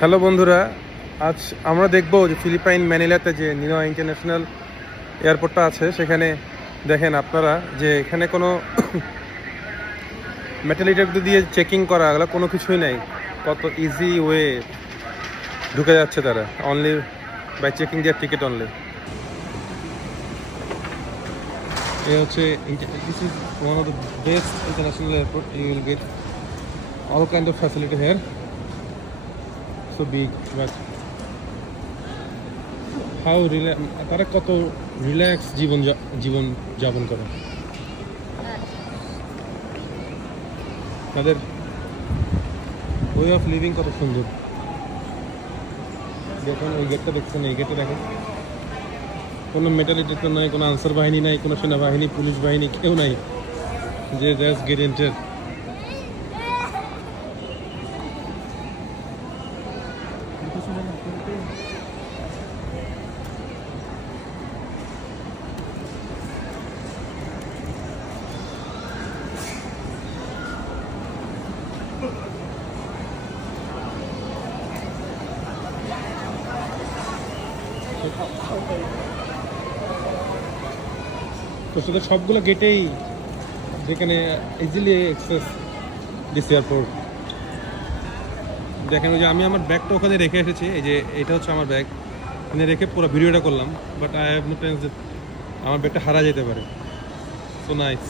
Hello বন্ধুরা, আজ আমরা দেখব যে ফিলিপাইন ম্যানিলাতে যে নিনোয়া ইন্টারন্যাশনাল এয়ারপোর্টটা আছে সেখানে দেখেন আপনারা যে এখানে কোনো মেটাল ডিটেক্টর দিয়ে চেকিং করা এগুলো কোনো কিছুই নাই। কত ইজি ওয়ে ঢুকে যাচ্ছে তারা, only by checking their ticket only. এই হচ্ছে this is one of the best international airport. You will get all kind of facility here, so big, but how তারা কত রিল্যাক্স জীবন যাপন করে, তাদের ওয়ে অফ লিভিং কত সুন্দর। দেখুন এই গেটটা দেখছেন, এই গেটে দেখেন কোনো মেটাল ডিটেক্টর নাই, কোনো আনসার বাহিনী নাই, কোনো সেনাবাহিনী পুলিশ বাহিনী কেউ নাই, যে জাস্ট গেট এন্টার। তো সেটা সবগুলো গেটেই যেখানে ইজিলি অ্যাক্সেস দিস এয়ারপোর্ট। দেখেন ওই যে আমি আমার ব্যাগটা ওখানে রেখে এসেছি, এই যে এটা হচ্ছে আমার ব্যাগ, এখানে রেখে পুরো ভিডিওটা করলাম, but I have no tense যে আমার ব্যাগটা হারা যেতে পারে। So nice.